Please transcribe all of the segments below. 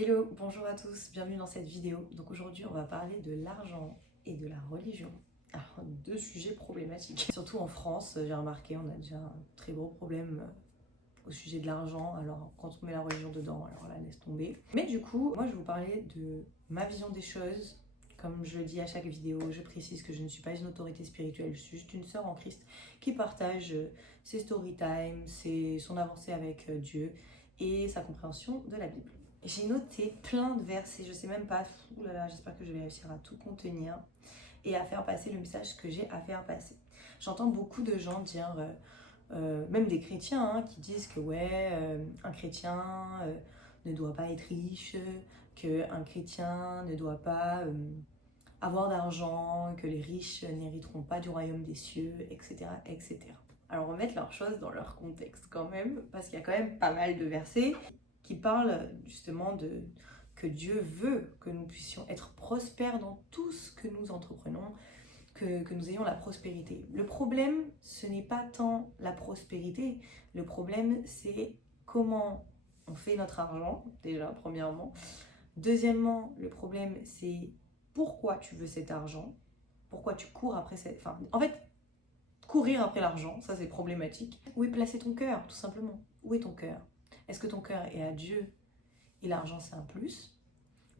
Hello, bonjour à tous, bienvenue dans cette vidéo. Donc aujourd'hui on va parler de l'argent et de la religion. Alors, deux sujets problématiques. Surtout en France, j'ai remarqué, on a déjà un très gros problème au sujet de l'argent. Alors quand on met la religion dedans, alors là laisse tomber. Mais du coup, moi je vais vous parler de ma vision des choses. Comme je le dis à chaque vidéo, je précise que je ne suis pas une autorité spirituelle, je suis juste une sœur en Christ qui partage ses story time, son avancée avec Dieu et sa compréhension de la Bible. J'ai noté plein de versets, je sais même pas, oulala, j'espère que je vais réussir à tout contenir et à faire passer le message que j'ai à faire passer. J'entends beaucoup de gens dire, même des chrétiens, hein, qui disent que ouais, un chrétien ne doit pas être riche, qu'un chrétien ne doit pas avoir d'argent, que les riches n'hériteront pas du royaume des cieux, etc., etc. Alors remettre leurs choses dans leur contexte quand même, parce qu'il y a quand même pas mal de versets qui parle justement de que Dieu veut que nous puissions être prospères dans tout ce que nous entreprenons, que nous ayons la prospérité. Le problème, ce n'est pas tant la prospérité, le problème c'est comment on fait notre argent, déjà premièrement. Deuxièmement, le problème c'est pourquoi tu veux cet argent, pourquoi tu cours après cette... Enfin, en fait, courir après l'argent, ça c'est problématique. Où est placé ton cœur, tout simplement? Où est ton cœur? Est-ce que ton cœur est à Dieu et l'argent c'est un plus?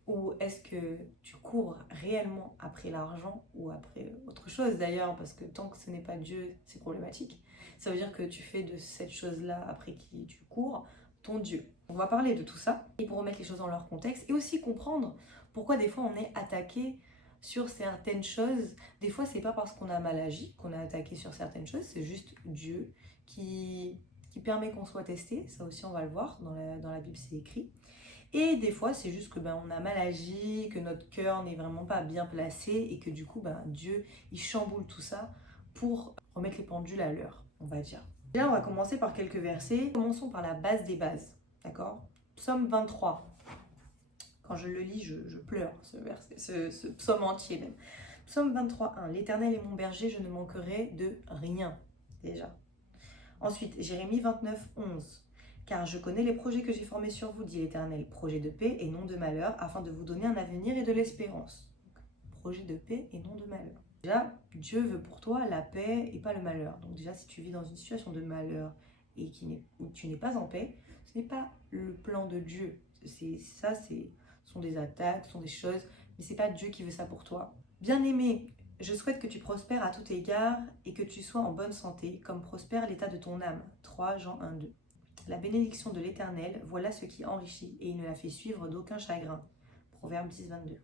Ou est-ce que tu cours réellement après l'argent ou après autre chose d'ailleurs? Parce que tant que ce n'est pas Dieu, c'est problématique. Ça veut dire que tu fais de cette chose-là après qui tu cours ton Dieu. On va parler de tout ça et pour remettre les choses dans leur contexte et aussi comprendre pourquoi des fois on est attaqué sur certaines choses. Des fois c'est pas parce qu'on a mal agi qu'on a attaqué sur certaines choses, c'est juste Dieu qui permet qu'on soit testé. Ça aussi on va le voir, dans la Bible c'est écrit. Et des fois, c'est juste que on a mal agi, que notre cœur n'est vraiment pas bien placé et que du coup, Dieu, il chamboule tout ça pour remettre les pendules à l'heure, on va dire. Là, on va commencer par quelques versets. Commençons par la base des bases, d'accord? Psaume 23. Quand je le lis, je pleure, ce verset, ce psaume entier même. Psaume 23, 1. L'Éternel est mon berger, je ne manquerai de rien, déjà. Ensuite, Jérémie 29, 11. Car je connais les projets que j'ai formés sur vous, dit l'Éternel, projets de paix et non de malheur, afin de vous donner un avenir et de l'espérance. Projet de paix et non de malheur. Déjà, Dieu veut pour toi la paix et pas le malheur. Donc déjà, si tu vis dans une situation de malheur et où tu n'es pas en paix, ce n'est pas le plan de Dieu. Ce sont des attaques, ce sont des choses, mais c'est pas Dieu qui veut ça pour toi. Bien-aimé, je souhaite que tu prospères à tout égard et que tu sois en bonne santé, comme prospère l'état de ton âme. 3 Jean 1, 2. La bénédiction de l'Éternel, voilà ce qui enrichit, et il ne la fait suivre d'aucun chagrin. Proverbe 10, 22.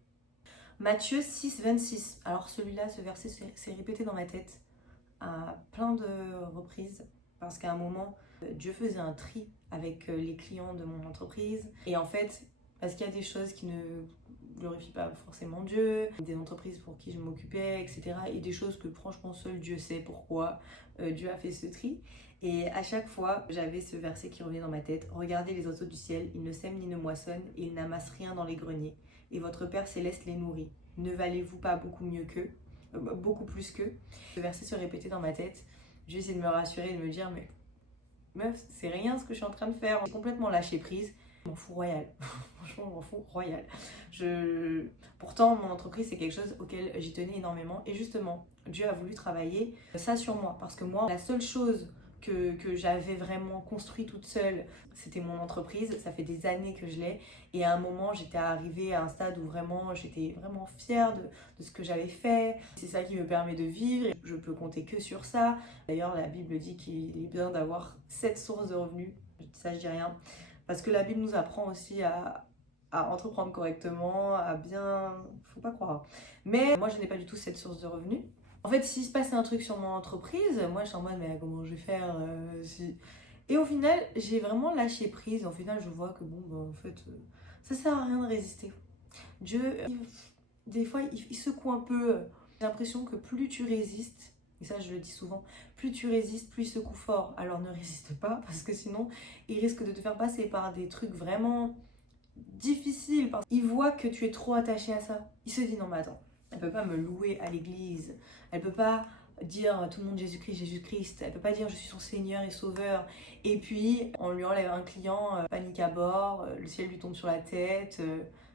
Matthieu 6, 26. Alors celui-là, ce verset s'est répété dans ma tête à plein de reprises, parce qu'à un moment, Dieu faisait un tri avec les clients de mon entreprise. Et en fait, parce qu'il y a des choses qui ne glorifient pas forcément Dieu, des entreprises pour qui je m'occupais, etc. Et des choses que franchement seul Dieu sait pourquoi Dieu a fait ce tri. Et à chaque fois, j'avais ce verset qui revenait dans ma tête. Regardez les oiseaux du ciel, ils ne sèment ni ne moissonnent, et ils n'amassent rien dans les greniers. Et votre Père Céleste les nourrit. Ne valez-vous pas beaucoup mieux qu'eux, beaucoup plus qu'eux? Ce verset se répétait dans ma tête. J'ai essayé de me rassurer et de me dire, mais meuf, c'est rien ce que je suis en train de faire. J'ai complètement lâché prise. Je m'en fous royal. Franchement, je m'en fous royal. Pourtant, mon entreprise, c'est quelque chose auquel j'y tenais énormément. Et justement, Dieu a voulu travailler ça sur moi. Parce que moi, la seule chose que j'avais vraiment construit toute seule, c'était mon entreprise. Ça fait des années que je l'ai. Et à un moment, j'étais arrivée à un stade où vraiment, j'étais vraiment fière de ce que j'avais fait. C'est ça qui me permet de vivre. Et je peux compter que sur ça. D'ailleurs, la Bible dit qu'il est bien d'avoir 7 sources de revenus. Ça, je dis rien. Parce que la Bible nous apprend aussi à entreprendre correctement, à bien... Faut pas croire. Mais moi, je n'ai pas du tout cette source de revenus. En fait, s'il se passait un truc sur mon entreprise, moi, je suis en mode, mais comment je vais faire si... Et au final, j'ai vraiment lâché prise. Au final, je vois que en fait, ça sert à rien de résister. Dieu, des fois, il secoue un peu. J'ai l'impression que plus tu résistes, et ça je le dis souvent, plus tu résistes, plus il secoue fort. Alors ne résiste pas, parce que sinon, il risque de te faire passer par des trucs vraiment difficiles. Il voit que tu es trop attaché à ça. Il se dit, non mais attends, elle peut pas me louer à l'église, elle peut pas dire à tout le monde Jésus-Christ, Jésus-Christ. Elle peut pas dire je suis son Seigneur et Sauveur. Et puis on lui enlève un client, panique à bord, le ciel lui tombe sur la tête,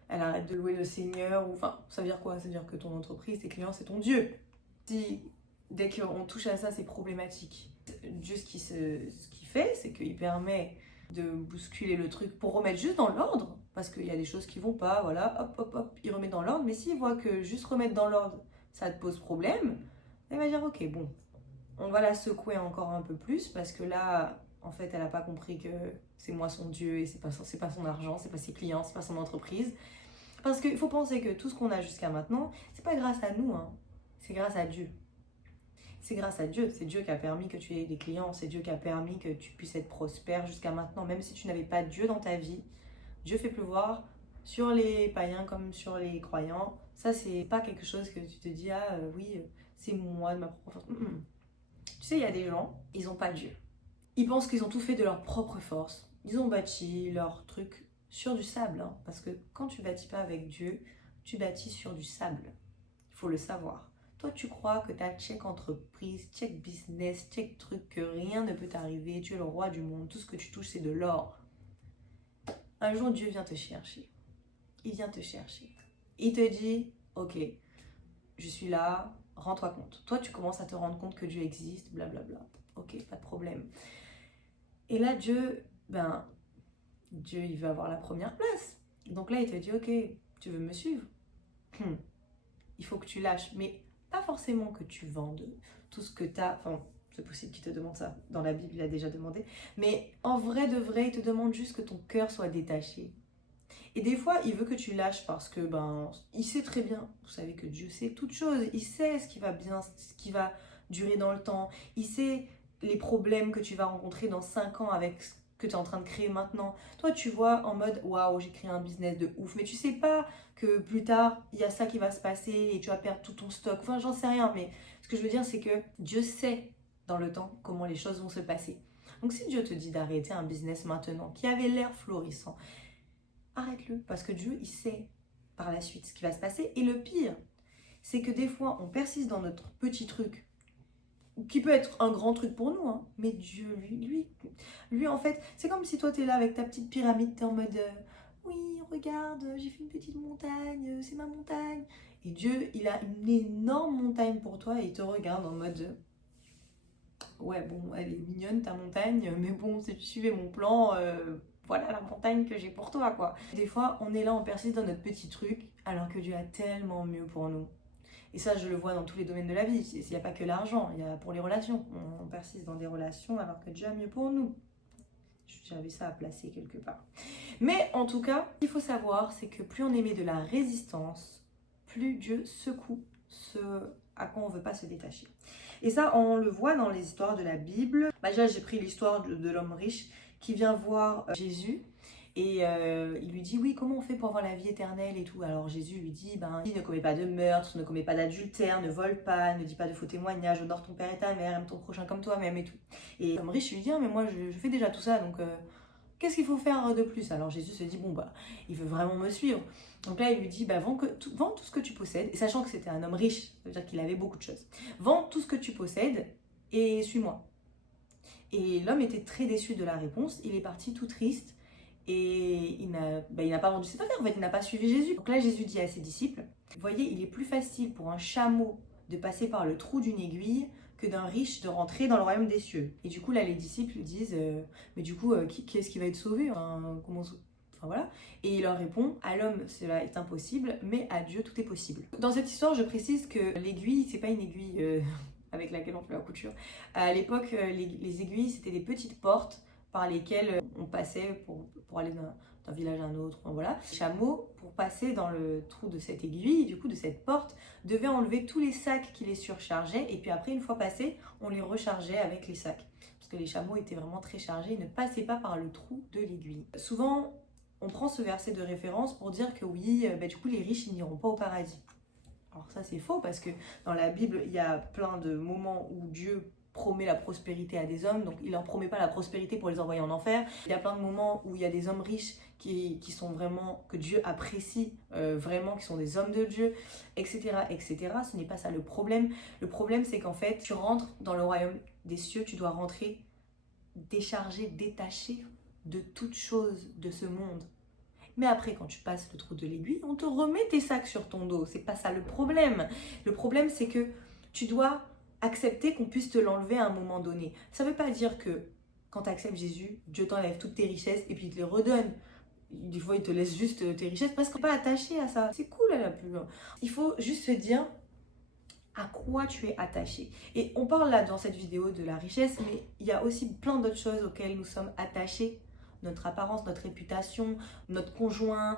elle arrête de louer le Seigneur. Ou, enfin, ça veut dire quoi? Ça veut dire que ton entreprise, tes clients, c'est ton Dieu. Si dès qu'on touche à ça, c'est problématique. Dieu, ce qu'il fait, c'est qu'il permet de bousculer le truc pour remettre juste dans l'ordre, parce qu'il y a des choses qui vont pas, voilà, hop, hop, hop, il remet dans l'ordre. Mais s'il voit que juste remettre dans l'ordre, ça te pose problème, elle va dire ok, bon, on va la secouer encore un peu plus, parce que là, en fait, elle n'a pas compris que c'est moi son Dieu, et c'est pas son argent, c'est pas ses clients, c'est pas son entreprise. Parce qu'il faut penser que tout ce qu'on a jusqu'à maintenant, c'est pas grâce à nous, hein, c'est grâce à Dieu. C'est grâce à Dieu, c'est Dieu qui a permis que tu aies des clients, c'est Dieu qui a permis que tu puisses être prospère jusqu'à maintenant. Même si tu n'avais pas Dieu dans ta vie, Dieu fait pleuvoir sur les païens comme sur les croyants. Ça, c'est pas quelque chose que tu te dis, ah oui, c'est moi de ma propre force. Tu sais, il y a des gens, ils n'ont pas Dieu. Ils pensent qu'ils ont tout fait de leur propre force. Ils ont bâti leur truc sur du sable. Hein, parce que quand tu bâtis pas avec Dieu, tu bâtis sur du sable. Il faut le savoir. Toi, tu crois que tu as check entreprise, check business, check truc, que rien ne peut t'arriver, tu es le roi du monde, tout ce que tu touches, c'est de l'or. Un jour, Dieu vient te chercher. Il vient te chercher. Il te dit, ok, je suis là, rends-toi compte. Toi, tu commences à te rendre compte que Dieu existe, blablabla. Ok, pas de problème. Et là, Dieu, il veut avoir la première place. Donc là, il te dit, ok, tu veux me suivre? Il faut que tu lâches, mais pas forcément que tu vendes tout ce que tu as. Enfin, c'est possible qu'il te demande ça. Dans la Bible, il a déjà demandé. Mais en vrai de vrai, il te demande juste que ton cœur soit détaché. Et des fois, il veut que tu lâches parce que, il sait très bien. Vous savez que Dieu sait toutes choses. Il sait ce qui va bien, ce qui va durer dans le temps. Il sait les problèmes que tu vas rencontrer dans 5 ans avec ce que tu es en train de créer maintenant. Toi, tu vois en mode, waouh, j'ai créé un business de ouf. Mais tu sais pas que plus tard, il y a ça qui va se passer et tu vas perdre tout ton stock. Enfin, j'en sais rien. Mais ce que je veux dire, c'est que Dieu sait dans le temps comment les choses vont se passer. Donc, si Dieu te dit d'arrêter un business maintenant qui avait l'air florissant, arrête-le, parce que Dieu, il sait par la suite ce qui va se passer. Et le pire, c'est que des fois, on persiste dans notre petit truc, qui peut être un grand truc pour nous, hein, mais Dieu, lui, en fait, c'est comme si toi, t'es là avec ta petite pyramide, t'es en mode, oui, regarde, j'ai fait une petite montagne, c'est ma montagne. Et Dieu, il a une énorme montagne pour toi, et il te regarde en mode, ouais, bon, elle est mignonne, ta montagne, mais bon, si tu suivais mon plan... voilà la montagne que j'ai pour toi, quoi. Des fois, on est là, on persiste dans notre petit truc, alors que Dieu a tellement mieux pour nous. Et ça, je le vois dans tous les domaines de la vie. Il n'y a pas que l'argent, il y a pour les relations. On persiste dans des relations alors que Dieu a mieux pour nous. J'avais ça à placer quelque part. Mais en tout cas, ce qu'il faut savoir, c'est que plus on émet de la résistance, plus Dieu secoue ce à quoi on ne veut pas se détacher. Et ça, on le voit dans les histoires de la Bible. Déjà, j'ai pris l'histoire de l'homme riche qui vient voir Jésus et il lui dit oui, comment on fait pour avoir la vie éternelle et tout. Alors Jésus lui dit ne commets pas de meurtre, ne commets pas d'adultère, ne vole pas, ne dis pas de faux témoignages, honore ton père et ta mère, aime ton prochain comme toi-même et tout. Et l'homme riche lui dit mais moi je fais déjà tout ça, donc qu'est-ce qu'il faut faire de plus? Alors Jésus se dit il veut vraiment me suivre. Donc là il lui dit vends tout ce que tu possèdes, et sachant que c'était un homme riche, ça veut dire qu'il avait beaucoup de choses. Vends tout ce que tu possèdes et suis-moi. Et l'homme était très déçu de la réponse, il est parti tout triste et il n'a pas vendu cette affaire, en fait il n'a pas suivi Jésus. Donc là Jésus dit à ses disciples, vous voyez, il est plus facile pour un chameau de passer par le trou d'une aiguille que d'un riche de rentrer dans le royaume des cieux. Et du coup là les disciples lui disent, mais du coup qui est-ce qui va être sauvé, voilà. Et il leur répond, à l'homme cela est impossible, mais à Dieu tout est possible. Dans cette histoire je précise que l'aiguille c'est pas une aiguille... avec laquelle on fait la couture. À l'époque, les aiguilles, c'était des petites portes par lesquelles on passait pour aller d'un village à un autre. Voilà. Les chameaux, pour passer dans le trou de cette aiguille, du coup de cette porte, devaient enlever tous les sacs qui les surchargeaient, et puis après, une fois passés, on les rechargeait avec les sacs. Parce que les chameaux étaient vraiment très chargés, ils ne passaient pas par le trou de l'aiguille. Souvent, on prend ce verset de référence pour dire que oui, du coup, les riches, ils n'iront pas au paradis. Alors ça c'est faux parce que dans la Bible il y a plein de moments où Dieu promet la prospérité à des hommes, donc il leur promet pas la prospérité pour les envoyer en enfer. Il y a plein de moments où il y a des hommes riches qui sont vraiment, que Dieu apprécie vraiment, qui sont des hommes de Dieu, etc., etc. Ce n'est pas ça le problème. Le problème, c'est qu'en fait, tu rentres dans le royaume des cieux, tu dois rentrer déchargé, détaché de toute chose de ce monde. Mais après, quand tu passes le trou de l'aiguille, on te remet tes sacs sur ton dos. C'est pas ça le problème. Le problème, c'est que tu dois accepter qu'on puisse te l'enlever à un moment donné. Ça veut pas dire que quand tu acceptes Jésus, Dieu t'enlève toutes tes richesses et puis il te les redonne. Des fois, il te laisse juste tes richesses parce qu'on n'est pas attaché à ça. C'est cool, elle a plus. Il faut juste se dire à quoi tu es attaché. Et on parle là dans cette vidéo de la richesse, mais il y a aussi plein d'autres choses auxquelles nous sommes attachés. Notre apparence, notre réputation, notre conjoint.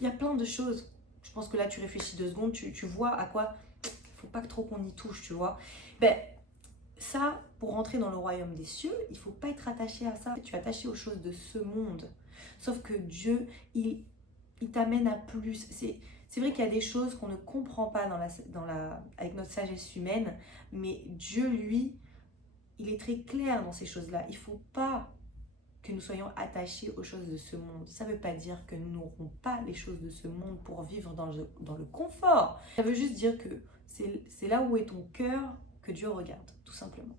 Il y a plein de choses. Je pense que là, tu réfléchis 2 secondes, tu vois à quoi il ne faut pas que trop qu'on y touche, tu vois. Ben, ça, pour rentrer dans le royaume des cieux, il ne faut pas être attaché à ça. Tu es attaché aux choses de ce monde. Sauf que Dieu, il t'amène à plus. C'est vrai qu'il y a des choses qu'on ne comprend pas avec notre sagesse humaine, mais Dieu, lui, il est très clair dans ces choses-là. Il ne faut pas que nous soyons attachés aux choses de ce monde. Ça ne veut pas dire que nous n'aurons pas les choses de ce monde pour vivre dans le confort. Ça veut juste dire que c'est là où est ton cœur que Dieu regarde, tout simplement.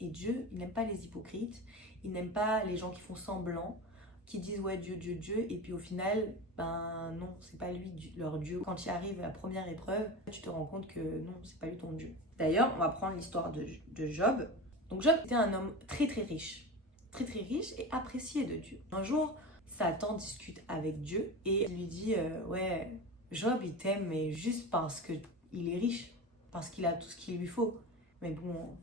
Et Dieu, il n'aime pas les hypocrites, il n'aime pas les gens qui font semblant, qui disent ouais Dieu, Dieu, Dieu, et puis au final, ben non, c'est pas lui leur Dieu. Quand tu arrives à la première épreuve, tu te rends compte que non, c'est pas lui ton Dieu. D'ailleurs, on va prendre l'histoire de Job. Donc Job était un homme très très riche et apprécié de Dieu. Un jour, Satan discute avec Dieu et lui dit ouais, Job il t'aime mais juste parce que il est riche, parce qu'il a tout ce qu'il lui faut. Mais bon,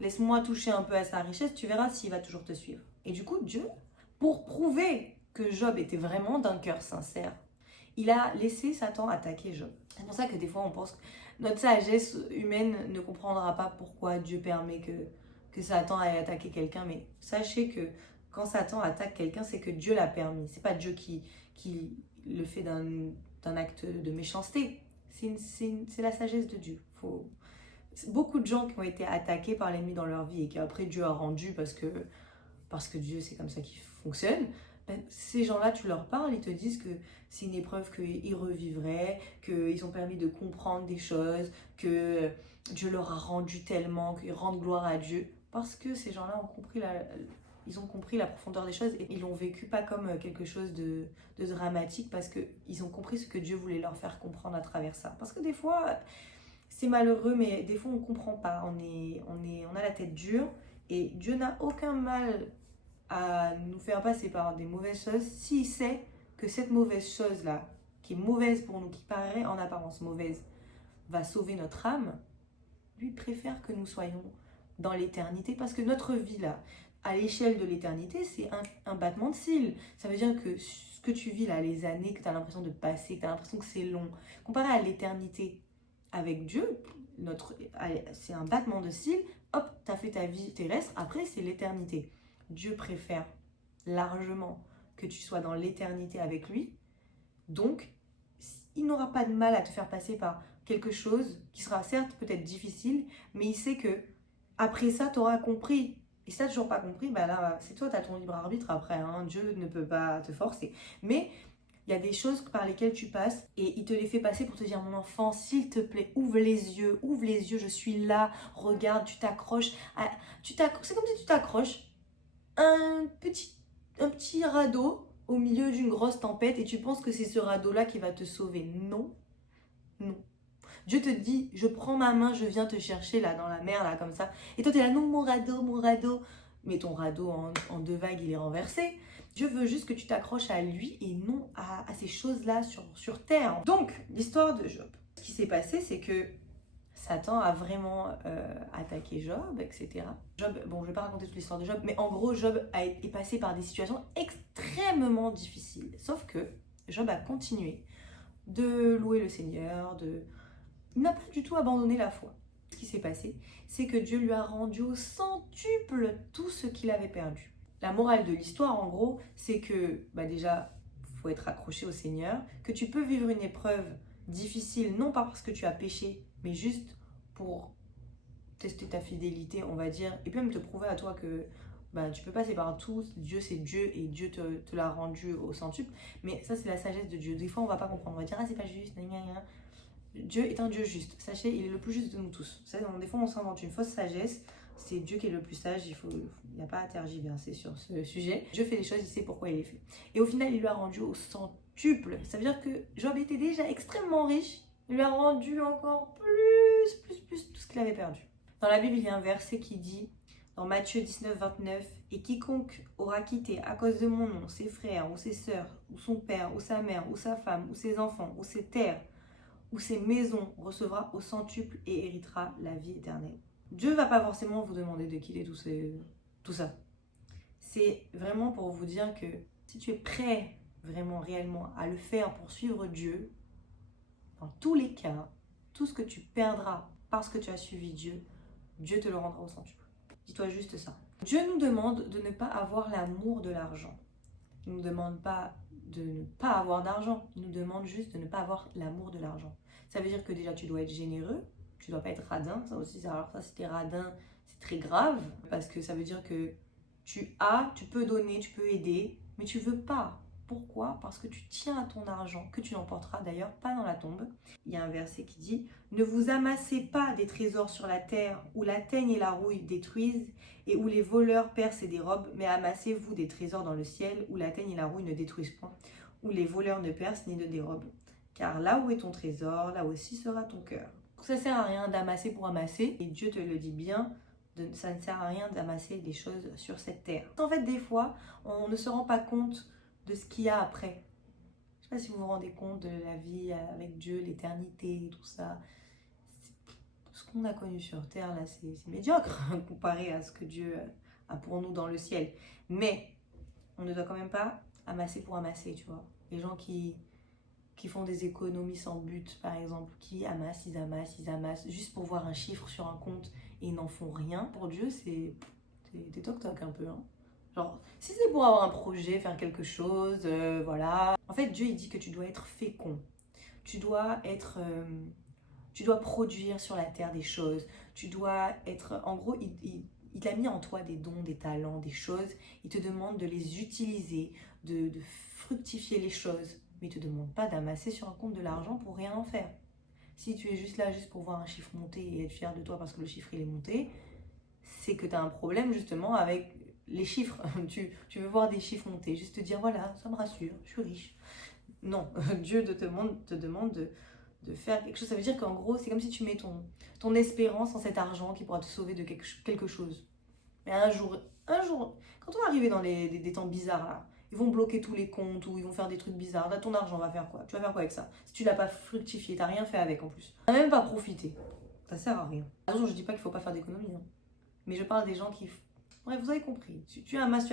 laisse-moi toucher un peu à sa richesse, tu verras s'il va toujours te suivre. Et du coup, Dieu, pour prouver que Job était vraiment d'un cœur sincère, il a laissé Satan attaquer Job. C'est pour ça que des fois on pense que notre sagesse humaine ne comprendra pas pourquoi Dieu permet que Satan aille attaquer quelqu'un. Mais sachez que quand Satan attaque quelqu'un, c'est que Dieu l'a permis. C'est pas Dieu qui le fait d'un acte de méchanceté. C'est la sagesse de Dieu. Beaucoup de gens qui ont été attaqués par l'ennemi dans leur vie et qu'après Dieu a rendu parce que Dieu c'est comme ça qu'il fonctionne, ben, ces gens-là tu leur parles, ils te disent que c'est une épreuve qu'ils revivraient, qu'ils ont permis de comprendre des choses, que Dieu leur a rendu tellement, qu'ils rendent gloire à Dieu, parce que ces gens-là ils ont compris la profondeur des choses et ils l'ont vécu pas comme quelque chose de dramatique parce qu'ils ont compris ce que Dieu voulait leur faire comprendre à travers ça. Parce que des fois, c'est malheureux, mais des fois on comprend pas, on a la tête dure et Dieu n'a aucun mal à nous faire passer par des mauvaises choses s'il sait que cette mauvaise chose-là, qui est mauvaise pour nous, qui paraît en apparence mauvaise, va sauver notre âme. Lui préfère que nous soyons dans l'éternité parce que notre vie là, à l'échelle de l'éternité, c'est un battement de cils. Ça veut dire que ce que tu vis là, les années que tu as l'impression de passer, que tu as l'impression que c'est long, comparé à l'éternité avec Dieu, c'est un battement de cils, hop, tu as fait ta vie terrestre, après c'est l'éternité. Dieu préfère largement que tu sois dans l'éternité avec lui, donc il n'aura pas de mal à te faire passer par quelque chose qui sera certes peut-être difficile, mais il sait que après ça, tu auras compris. Et si tu n'as toujours pas compris, bah là, c'est toi, tu as ton libre arbitre après, hein. Dieu ne peut pas te forcer. Mais il y a des choses par lesquelles tu passes et il te les fait passer pour te dire mon enfant, s'il te plaît, ouvre les yeux, je suis là, regarde, tu t'accroches. C'est comme si tu t'accroches un petit radeau au milieu d'une grosse tempête et tu penses que c'est ce radeau-là qui va te sauver. Non, non. Dieu te dit, je prends ma main, je viens te chercher là dans la mer, là comme ça. Et toi, tu es là, non, mon radeau. Mais ton radeau en 2 vagues, il est renversé. Dieu veut juste que tu t'accroches à lui et non à ces choses-là sur terre. Donc, l'histoire de Job. Ce qui s'est passé, c'est que Satan a vraiment attaqué Job, etc. Job, bon, je ne vais pas raconter toute l'histoire de Job, mais en gros, Job est passé par des situations extrêmement difficiles. Sauf que Job a continué de louer le Seigneur, il n'a pas du tout abandonné la foi. Ce qui s'est passé, c'est que Dieu lui a rendu au centuple tout ce qu'il avait perdu. La morale de l'histoire, en gros, c'est que déjà, il faut être accroché au Seigneur, que tu peux vivre une épreuve difficile, non pas parce que tu as péché, mais juste pour tester ta fidélité, on va dire, et puis même te prouver à toi que bah, tu peux passer par tout. Dieu, c'est Dieu et Dieu te l'a rendu au centuple. Mais ça, c'est la sagesse de Dieu. Des fois, on va pas comprendre. On va dire, ah, c'est pas juste. Gna, gna, gna. Dieu est un Dieu juste. Sachez, il est le plus juste de nous tous. Des fois, on s'invente une fausse sagesse. C'est Dieu qui est le plus sage. Il n'y a pas à tergiverser sur ce sujet. Dieu fait les choses, il sait pourquoi il les fait. Et au final, il lui a rendu au centuple. Ça veut dire que Job était déjà extrêmement riche. Il lui a rendu encore plus tout ce qu'il avait perdu. Dans la Bible, il y a un verset qui dit, dans Matthieu 19, 29, « Et quiconque aura quitté à cause de mon nom ses frères ou ses sœurs, ou son père, ou sa mère, ou sa femme, ou ses enfants, ou ses terres, ou ses maisons, recevra au centuple et héritera la vie éternelle. » Dieu ne va pas forcément vous demander de quitter tout ça. C'est vraiment pour vous dire que si tu es prêt vraiment, réellement à le faire pour suivre Dieu, dans tous les cas, tout ce que tu perdras parce que tu as suivi Dieu, Dieu te le rendra au centuple. Dis-toi juste ça. Dieu nous demande de ne pas avoir l'amour de l'argent. Il ne nous demande pas de ne pas avoir d'argent. Il nous demande juste de ne pas avoir l'amour de l'argent. Ça veut dire que déjà, tu dois être généreux. Tu ne dois pas être radin. Ça aussi, alors ça, si tu es radin, c'est très grave. Parce que ça veut dire que tu peux donner, tu peux aider, mais tu ne veux pas. Pourquoi? Parce que tu tiens à ton argent, que tu n'emporteras d'ailleurs pas dans la tombe. Il y a un verset qui dit « Ne vous amassez pas des trésors sur la terre, où la teigne et la rouille détruisent, et où les voleurs percent et dérobent, mais amassez-vous des trésors dans le ciel, où la teigne et la rouille ne détruisent point, où les voleurs ne percent ni ne dérobent. Car là où est ton trésor, là aussi sera ton cœur. » Ça ne sert à rien d'amasser pour amasser, et Dieu te le dit bien, ça ne sert à rien d'amasser des choses sur cette terre. En fait, des fois, on ne se rend pas compte de ce qu'il y a après. Je ne sais pas si vous vous rendez compte de la vie avec Dieu, l'éternité, tout ça. Ce qu'on a connu sur terre, là, c'est médiocre comparé à ce que Dieu a pour nous dans le ciel. Mais on ne doit quand même pas amasser pour amasser, tu vois. Les gens qui font des économies sans but, par exemple, qui amassent, ils amassent, juste pour voir un chiffre sur un compte et ils n'en font rien. Pour Dieu, c'est toc-toc un peu, hein. Genre, si c'est pour avoir un projet, faire quelque chose, voilà. En fait, Dieu, il dit que tu dois être fécond. Tu dois produire sur la terre des choses. Tu dois être... En gros, il a mis en toi des dons, des talents, des choses. Il te demande de les utiliser, de fructifier les choses. Mais il ne te demande pas d'amasser sur un compte de l'argent pour rien en faire. Si tu es juste là, juste pour voir un chiffre monter et être fier de toi parce que le chiffre, il est monté, c'est que tu as un problème, justement, avec les chiffres. Tu veux voir des chiffres monter, juste te dire, voilà, ça me rassure, je suis riche. Non, Dieu te demande de faire quelque chose. Ça veut dire qu'en gros, c'est comme si tu mets ton espérance en cet argent qui pourra te sauver de quelque chose. Mais un jour, quand on va arriver dans des temps bizarres, là, ils vont bloquer tous les comptes ou ils vont faire des trucs bizarres. Là, ton argent va faire quoi? Tu vas faire quoi avec ça? Si tu l'as pas fructifié, t'as rien fait avec en plus. Tu n'as même pas profité. Ça sert à rien. Attention, je dis pas qu'il faut pas faire d'économie, hein. Mais je parle des gens qui... Bref, vous avez compris. Tu amasses.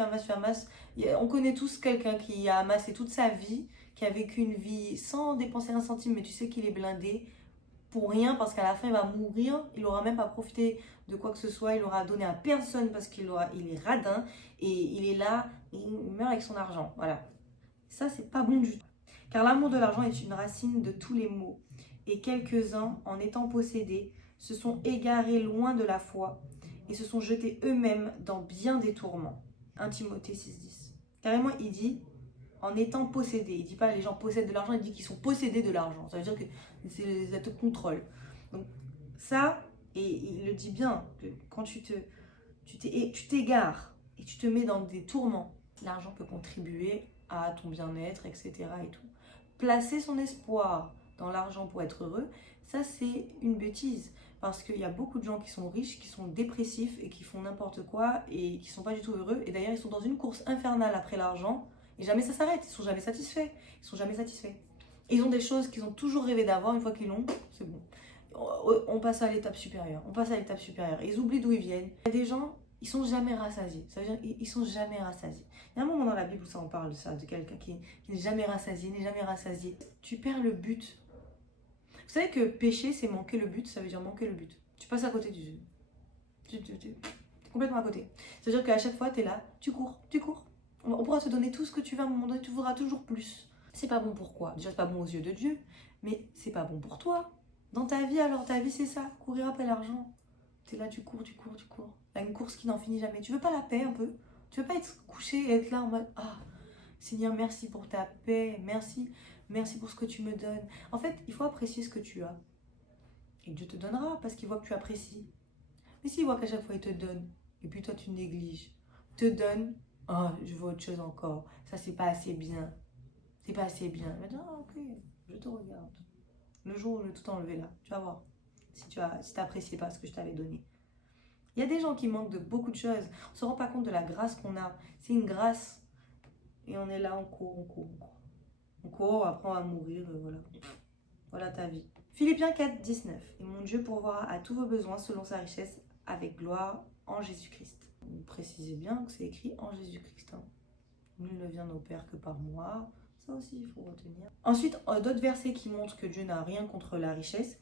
On connaît tous quelqu'un qui a amassé toute sa vie, qui a vécu une vie sans dépenser un centime, mais tu sais qu'il est blindé pour rien parce qu'à la fin, il va mourir. Il n'aura même pas profité de quoi que ce soit. Il aura donné à personne parce il est radin et il est là, et il meurt avec son argent. Voilà. Ça, c'est pas bon du tout. Car l'amour de l'argent est une racine de tous les maux. Et quelques-uns, en étant possédés, se sont égarés loin de la foi et se sont jetés eux-mêmes dans bien des tourments. 1 Timothée 6,10. Carrément, il dit, en étant possédés. Il ne dit pas les gens possèdent de l'argent, il dit qu'ils sont possédés de l'argent. Ça veut dire que ça te contrôle. Donc ça, et il le dit bien, que quand tu t'égares et tu te mets dans des tourments, l'argent peut contribuer à ton bien-être, etc. et tout. Placer son espoir dans l'argent pour être heureux, ça c'est une bêtise. Parce qu'il y a beaucoup de gens qui sont riches, qui sont dépressifs et qui font n'importe quoi et qui ne sont pas du tout heureux. Et d'ailleurs, ils sont dans une course infernale après l'argent et jamais ça s'arrête. Ils ne sont jamais satisfaits. Et ils ont des choses qu'ils ont toujours rêvé d'avoir. Une fois qu'ils l'ont, c'est bon. On passe à l'étape supérieure. Et ils oublient d'où ils viennent. Il y a des gens, ils ne sont jamais rassasiés. Ça veut dire qu'ils ne sont jamais rassasiés. Il y a un moment dans la Bible où ça en parle de ça, de quelqu'un qui n'est jamais rassasié, Tu perds le but. Vous savez que pécher, c'est manquer le but, ça veut dire manquer le but. Tu passes à côté du jeu. Tu es complètement à côté. C'est-à-dire qu'à chaque fois, tu es là, tu cours. On pourra te donner tout ce que tu veux, à un moment donné, tu voudras toujours plus. C'est pas bon pour quoi? Déjà, c'est pas bon aux yeux de Dieu, mais c'est pas bon pour toi. Dans ta vie, alors, ta vie, c'est ça, courir après l'argent. Tu es là, tu cours. Là, une course qui n'en finit jamais. Tu veux pas la paix un peu? Tu veux pas être couché et être là en mode ah, Seigneur, merci pour ta paix, merci pour ce que tu me donnes. En fait, il faut apprécier ce que tu as. Et Dieu te donnera parce qu'il voit que tu apprécies. Mais s'il voit qu'à chaque fois il te donne, et puis toi tu négliges, te donne, oh, je veux autre chose encore, ça c'est pas assez bien, c'est pas assez bien. Il va dire, ah, ok, je te regarde. Le jour où je vais tout enlever là, tu vas voir, si tu n'appréciais pas ce que je t'avais donné. Il y a des gens qui manquent de beaucoup de choses, on ne se rend pas compte de la grâce qu'on a, c'est une grâce, et on est là, on court, après on va mourir, voilà. Voilà ta vie. Philippiens 4, 19. Et mon Dieu pourvoira à tous vos besoins selon sa richesse avec gloire en Jésus-Christ. Vous précisez bien que c'est écrit en Jésus-Christ. Hein. Nul ne vient au Père que par moi. Ça aussi, il faut retenir. Ensuite, d'autres versets qui montrent que Dieu n'a rien contre la richesse.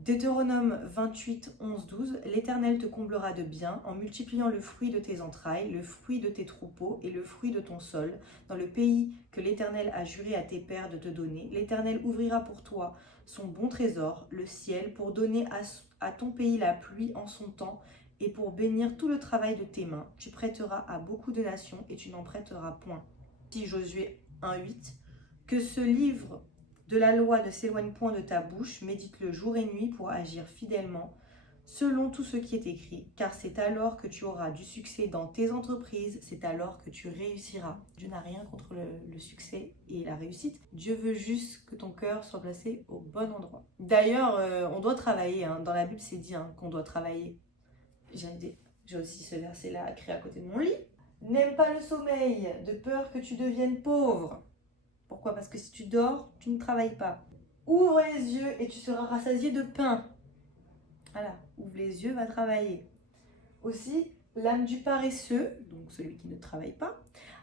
Deutéronome 28, 11, 12. L'Éternel te comblera de bien en multipliant le fruit de tes entrailles, le fruit de tes troupeaux et le fruit de ton sol. Dans le pays que l'Éternel a juré à tes pères de te donner, l'Éternel ouvrira pour toi son bon trésor, le ciel, pour donner à ton pays la pluie en son temps et pour bénir tout le travail de tes mains. Tu prêteras à beaucoup de nations et tu n'en prêteras point. Si Josué 1, 8. Que ce livre de la loi ne s'éloigne point de ta bouche, médite-le jour et nuit pour agir fidèlement, selon tout ce qui est écrit, car c'est alors que tu auras du succès dans tes entreprises, c'est alors que tu réussiras. Dieu n'a rien contre le succès et la réussite. Dieu veut juste que ton cœur soit placé au bon endroit. D'ailleurs, on doit travailler. Hein. Dans la Bible, c'est dit qu'on doit travailler. J'ai aussi ce verset-là écrit à côté de mon lit. N'aime pas le sommeil, de peur que tu deviennes pauvre. Pourquoi? Parce que si tu dors, tu ne travailles pas. Ouvre les yeux et tu seras rassasié de pain. Voilà, ouvre les yeux, va travailler. Aussi, l'âme du paresseux, donc celui qui ne travaille pas,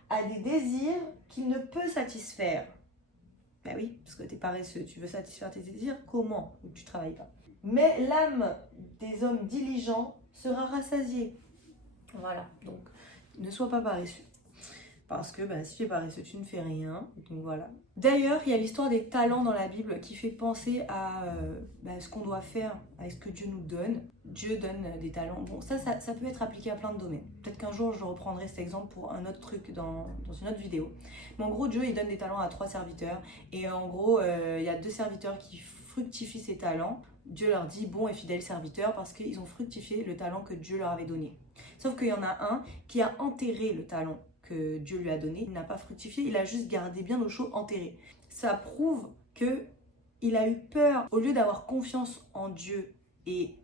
a des désirs qu'il ne peut satisfaire. Ben oui, parce que tu es paresseux, tu veux satisfaire tes désirs, comment? Tu ne travailles pas. Mais l'âme des hommes diligents sera rassasiée. Voilà, donc ne sois pas paresseux. Parce que si tu es paresseux, tu ne fais rien. Donc voilà. D'ailleurs, il y a l'histoire des talents dans la Bible qui fait penser à ce qu'on doit faire avec ce que Dieu nous donne. Dieu donne des talents. Bon, ça peut être appliqué à plein de domaines. Peut-être qu'un jour, je reprendrai cet exemple pour un autre truc dans une autre vidéo. Mais en gros, Dieu, il donne des talents à 3 serviteurs. Et en gros, il y a 2 serviteurs qui fructifient ces talents. Dieu leur dit bon et fidèle serviteur parce qu'ils ont fructifié le talent que Dieu leur avait donné. Sauf qu'il y en a un qui a enterré le talent que Dieu lui a donné. Il n'a pas fructifié, il a juste gardé bien au chaud, enterré. Ça prouve qu'il a eu peur, au lieu d'avoir confiance en Dieu et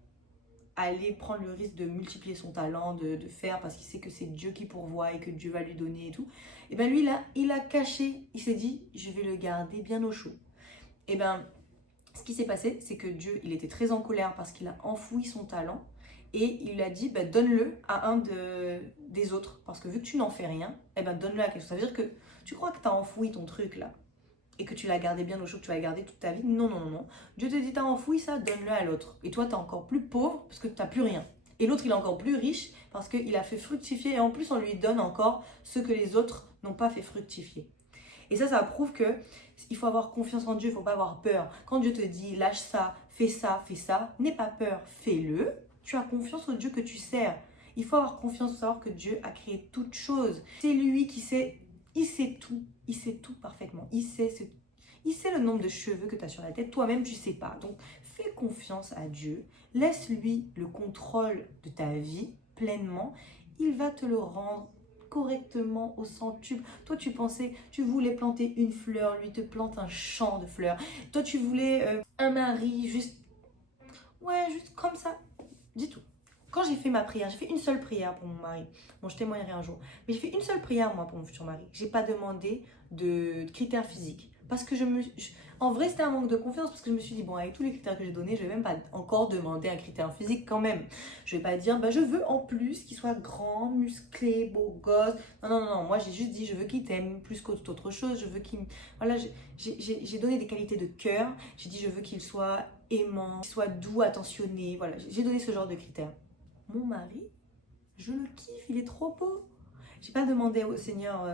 aller prendre le risque de multiplier son talent, de faire parce qu'il sait que c'est Dieu qui pourvoit et que Dieu va lui donner et tout. Et bien lui, il a caché, il s'est dit, je vais le garder bien au chaud. Et bien, ce qui s'est passé, c'est que Dieu, il était très en colère parce qu'il a enfoui son talent. Et il lui a dit, donne-le à un des autres. Parce que vu que tu n'en fais rien, donne-le à quelqu'un. Ça veut dire que tu crois que tu as enfoui ton truc là. Et que tu l'as gardé bien au chaud, que tu vas le garder toute ta vie. Non, non, non. Dieu te dit, tu as enfoui ça, donne-le à l'autre. Et toi, tu es encore plus pauvre parce que tu n'as plus rien. Et l'autre, il est encore plus riche parce qu'il a fait fructifier. Et en plus, on lui donne encore ce que les autres n'ont pas fait fructifier. Et ça prouve qu'il faut avoir confiance en Dieu, il ne faut pas avoir peur. Quand Dieu te dit, lâche ça, n'aie pas peur, fais-le. Tu as confiance au Dieu que tu sers. Il faut avoir confiance, savoir que Dieu a créé toutes choses. C'est lui qui sait, il sait tout parfaitement. Il sait le nombre de cheveux que tu as sur la tête, toi-même tu ne sais pas. Donc fais confiance à Dieu, laisse-lui le contrôle de ta vie pleinement. Il va te le rendre correctement au centuple. Toi tu voulais planter une fleur, lui te plante un champ de fleurs. Toi tu voulais un mari juste comme ça. Dis tout. Quand j'ai fait ma prière, j'ai fait une seule prière pour mon mari. Bon, je témoignerai un jour. Mais j'ai fait une seule prière, moi, pour mon futur mari. J'ai pas demandé de critères physiques. Parce que en vrai, c'était un manque de confiance. Parce que je me suis dit, bon, avec tous les critères que j'ai donnés, je vais même pas encore demander un critère physique quand même. Je vais pas dire, je veux en plus qu'il soit grand, musclé, beau gosse. Non, non, non, non. Moi, j'ai juste dit, je veux qu'il t'aime plus qu'autre chose. Je veux qu'il... Voilà, j'ai donné des qualités de cœur. J'ai dit, je veux qu'il soit aimant, qu'il soit doux, attentionné. Voilà, j'ai donné ce genre de critères. Mon mari, je le kiffe, il est trop beau. J'ai pas demandé au Seigneur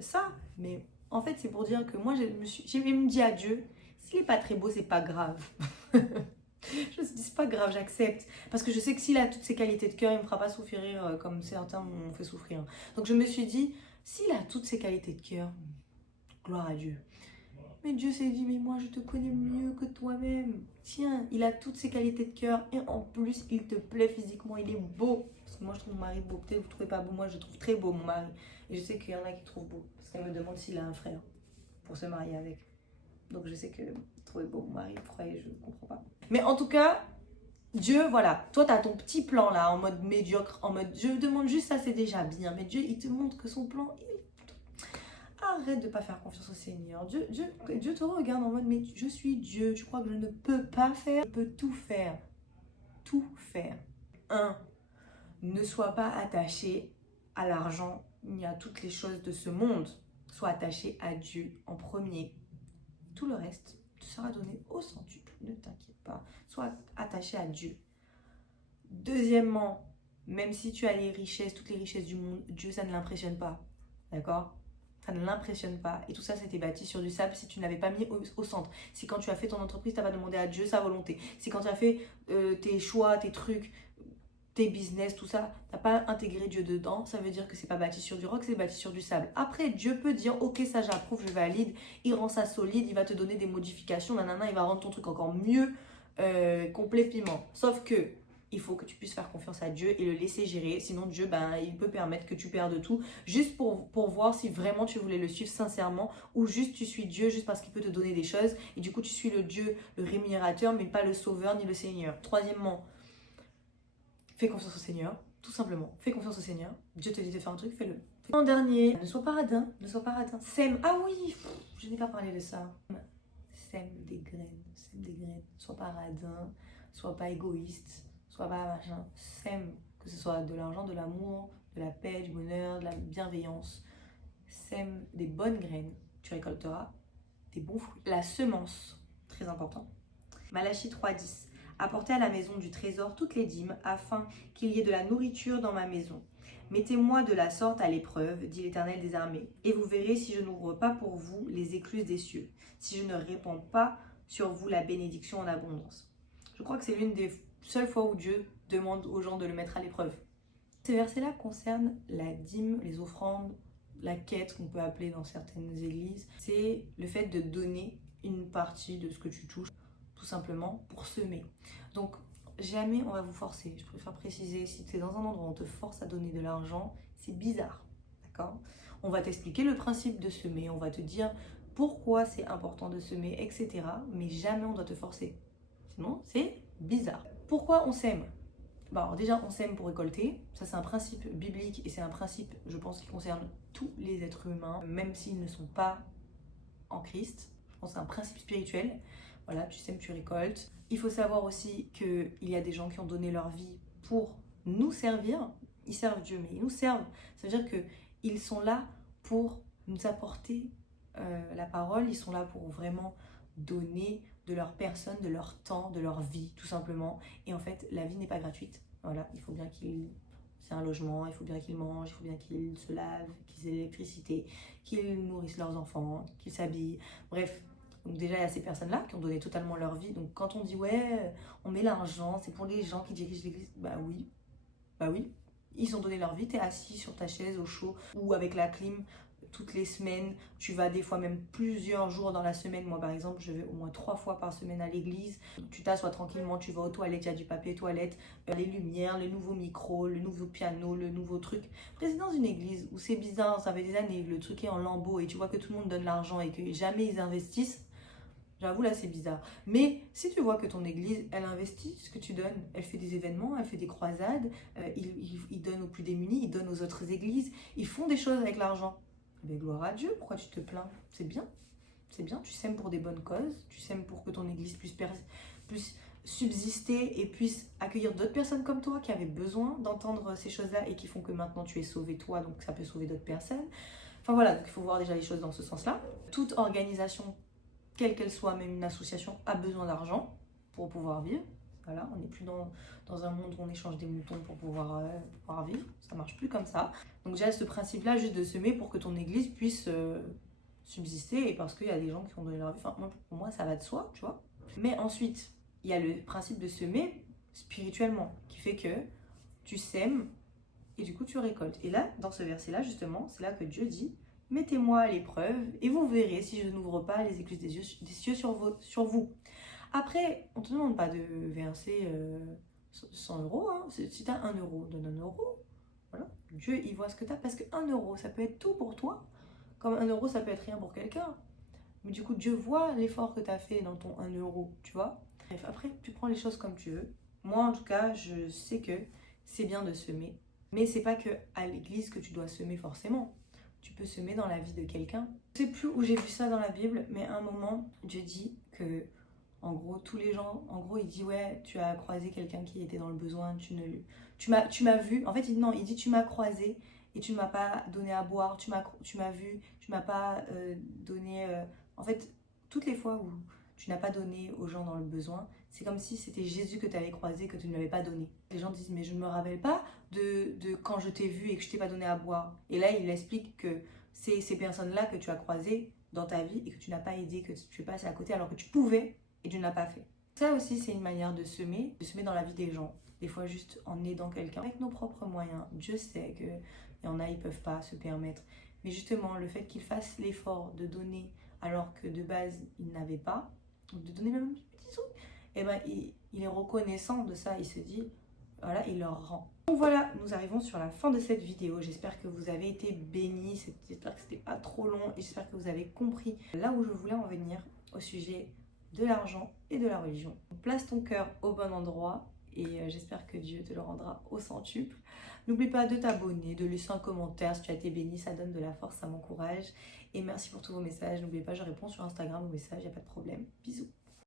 ça, mais en fait c'est pour dire que moi j'ai même dit à Dieu, s'il est pas très beau, c'est pas grave. Je me suis dit, c'est pas grave, j'accepte. Parce que je sais que s'il a toutes ses qualités de cœur, il me fera pas souffrir comme certains m'ont fait souffrir. Donc je me suis dit, s'il a toutes ses qualités de cœur, gloire à Dieu. Mais Dieu s'est dit, mais moi je te connais mieux que toi-même. Tiens, il a toutes ses qualités de cœur et en plus il te plaît physiquement, il est beau. Parce que moi je trouve mon mari beau, peut-être vous ne trouvez pas beau, moi je trouve très beau mon mari. Et je sais qu'il y en a qui trouvent beau. Parce qu'elle me demande s'il a un frère pour se marier avec. Donc je sais que trouver beau mon mari, pourquoi je ne comprends pas. Mais en tout cas, Dieu, voilà, toi tu as ton petit plan là en mode médiocre, en mode je demande juste ça, c'est déjà bien. Mais Dieu il te montre que son plan, arrête de ne pas faire confiance au Seigneur. Dieu te regarde en mode, mais je suis Dieu, tu crois que je ne peux pas faire? Je peux tout faire. Tout faire. 1. Ne sois pas attaché à l'argent ni à toutes les choses de ce monde. Sois attaché à Dieu en premier. Tout le reste te sera donné au centuple. Ne t'inquiète pas. Sois attaché à Dieu. Deuxièmement, même si tu as les richesses, toutes les richesses du monde, Dieu, ça ne l'impressionne pas. D'accord? Ça ne l'impressionne pas. Et tout ça, c'était bâti sur du sable si tu ne l'avais pas mis au centre. Si quand tu as fait ton entreprise, tu n'as pas demandé à Dieu sa volonté. Si quand tu as fait tes choix, tes trucs, tes business, tout ça, tu n'as pas intégré Dieu dedans, ça veut dire que c'est pas bâti sur du roc, c'est bâti sur du sable. Après, Dieu peut dire, ok, ça j'approuve, je valide. Il rend ça solide, il va te donner des modifications, nanana, il va rendre ton truc encore mieux, complet piment. Sauf que il faut que tu puisses faire confiance à Dieu et le laisser gérer. Sinon, Dieu, il peut permettre que tu perdes tout. Juste pour voir si vraiment tu voulais le suivre sincèrement. Ou juste tu suis Dieu juste parce qu'il peut te donner des choses. Et du coup, tu suis le Dieu, le rémunérateur, mais pas le sauveur ni le Seigneur. Troisièmement, fais confiance au Seigneur. Tout simplement. Fais confiance au Seigneur. Dieu te dit de faire un truc, fais-le. En dernier, ne sois pas radin. Ne sois pas radin. Sème. Ah oui, je n'ai pas parlé de ça. Sème des graines. Sème des graines. Sois pas radin. Sois pas égoïste. Sois pas machin, sème, que ce soit de l'argent, de l'amour, de la paix, du bonheur, de la bienveillance. Sème des bonnes graines, tu récolteras des bons fruits. La semence, très important. Malachie 3,10. Apportez à la maison du trésor toutes les dîmes, afin qu'il y ait de la nourriture dans ma maison. Mettez-moi de la sorte à l'épreuve, dit l'Éternel des armées, et vous verrez si je n'ouvre pas pour vous les écluses des cieux, si je ne répands pas sur vous la bénédiction en abondance. Je crois que c'est l'une des seule fois où Dieu demande aux gens de le mettre à l'épreuve. Ces versets-là concernent la dîme, les offrandes, la quête qu'on peut appeler dans certaines églises. C'est le fait de donner une partie de ce que tu touches, tout simplement pour semer. Donc jamais on va vous forcer. Je préfère préciser, si tu es dans un endroit où on te force à donner de l'argent, c'est bizarre. D'accord? On va t'expliquer le principe de semer, on va te dire pourquoi c'est important de semer, etc. Mais jamais on doit te forcer. Sinon, c'est bizarre. Pourquoi on sème? Alors déjà, on sème pour récolter. Ça, c'est un principe biblique et c'est un principe, je pense, qui concerne tous les êtres humains, même s'ils ne sont pas en Christ. Je pense que c'est un principe spirituel. Voilà, tu sèmes, tu récoltes. Il faut savoir aussi qu'il y a des gens qui ont donné leur vie pour nous servir. Ils servent Dieu, mais ils nous servent. Ça veut dire qu'ils sont là pour nous apporter la parole. Ils sont là pour vraiment donner de leur personne, de leur temps, de leur vie, tout simplement. Et en fait, la vie n'est pas gratuite. Voilà, il faut bien qu'ils... C'est un logement, il faut bien qu'ils mangent, il faut bien qu'ils se lavent, qu'ils aient l'électricité, qu'ils nourrissent leurs enfants, qu'ils s'habillent. Bref, donc déjà, il y a ces personnes-là qui ont donné totalement leur vie. Donc quand on dit, ouais, on met l'argent, c'est pour les gens qui dirigent l'église. Bah oui. Ils ont donné leur vie, t'es assis sur ta chaise au chaud ou avec la clim toutes les semaines, tu vas des fois même plusieurs jours dans la semaine. Moi par exemple, je vais au moins 3 fois par semaine à l'église. Tu t'assois tranquillement, tu vas aux toilettes, il y a du papier toilette, les lumières, les nouveaux micros, le nouveau piano, le nouveau truc. Après c'est dans une église où c'est bizarre, ça fait des années, le truc est en lambeaux et tu vois que tout le monde donne l'argent et que jamais ils investissent. J'avoue là c'est bizarre. Mais si tu vois que ton église, elle investit ce que tu donnes, elle fait des événements, elle fait des croisades, ils donnent aux plus démunis, ils donnent aux autres églises, ils font des choses avec l'argent. Mais gloire à Dieu, pourquoi tu te plains? C'est bien, tu sèmes pour des bonnes causes, tu sèmes pour que ton église puisse subsister et puisse accueillir d'autres personnes comme toi qui avaient besoin d'entendre ces choses-là et qui font que maintenant tu es sauvé toi, donc ça peut sauver d'autres personnes. Enfin voilà, donc il faut voir déjà les choses dans ce sens-là. Toute organisation, quelle qu'elle soit, même une association, a besoin d'argent pour pouvoir vivre. Voilà, on n'est plus dans un monde où on échange des moutons pour pouvoir vivre. Ça marche plus comme ça. Donc déjà, ce principe-là, juste de semer pour que ton église puisse subsister et parce qu'il y a des gens qui ont donné leur vie. Enfin, pour moi, ça va de soi, tu vois. Mais ensuite, il y a le principe de semer spirituellement, qui fait que tu sèmes et du coup tu récoltes. Et là, dans ce verset-là, justement, c'est là que Dieu dit, mettez-moi à l'épreuve et vous verrez si je n'ouvre pas les écluses des cieux sur vous. Après, on ne te demande pas de verser 100 euros. Hein. Si tu as 1 euro, donne 1 euro. Voilà. Dieu, il voit ce que tu as. Parce que 1 euro, ça peut être tout pour toi. Comme 1 euro, ça peut être rien pour quelqu'un. Mais du coup, Dieu voit l'effort que tu as fait dans ton 1 euro, tu vois. Bref, après, tu prends les choses comme tu veux. Moi, en tout cas, je sais que c'est bien de semer. Mais c'est pas que à l'église que tu dois semer forcément. Tu peux semer dans la vie de quelqu'un. Je sais plus où j'ai vu ça dans la Bible, mais à un moment, Dieu dit que, en gros, tous les gens, en gros, il dit, ouais, tu as croisé quelqu'un qui était dans le besoin, tu m'as vu. En fait, il dit, tu m'as croisé et tu ne m'as pas donné à boire, tu m'as vu, tu m'as pas donné... En fait, toutes les fois où tu n'as pas donné aux gens dans le besoin, c'est comme si c'était Jésus que tu avais croisé, que tu ne lui avais pas donné. Les gens disent, mais je ne me rappelle pas de quand je t'ai vu et que je t'ai pas donné à boire. Et là, il explique que c'est ces personnes-là que tu as croisées dans ta vie et que tu n'as pas aidé, que tu es passé à côté alors que tu pouvais et tu ne l'as pas fait. Ça aussi, c'est une manière de semer dans la vie des gens. Des fois, juste en aidant quelqu'un avec nos propres moyens. Dieu sait qu'il y en a, ils ne peuvent pas se permettre. Mais justement, le fait qu'ils fassent l'effort de donner alors que de base, ils n'avaient pas, de donner même un petit sou, et ben, il est reconnaissant de ça. Il se dit, voilà, il leur rend. Donc voilà, nous arrivons sur la fin de cette vidéo. J'espère que vous avez été bénis. J'espère que c'était pas trop long et j'espère que vous avez compris là où je voulais en venir au sujet de l'argent et de la religion. Place ton cœur au bon endroit et j'espère que Dieu te le rendra au centuple. N'oublie pas de t'abonner, de laisser un commentaire si tu as été béni, ça donne de la force, ça m'encourage. Et merci pour tous vos messages. N'oubliez pas, je réponds sur Instagram aux messages, il n'y a pas de problème. Bisous.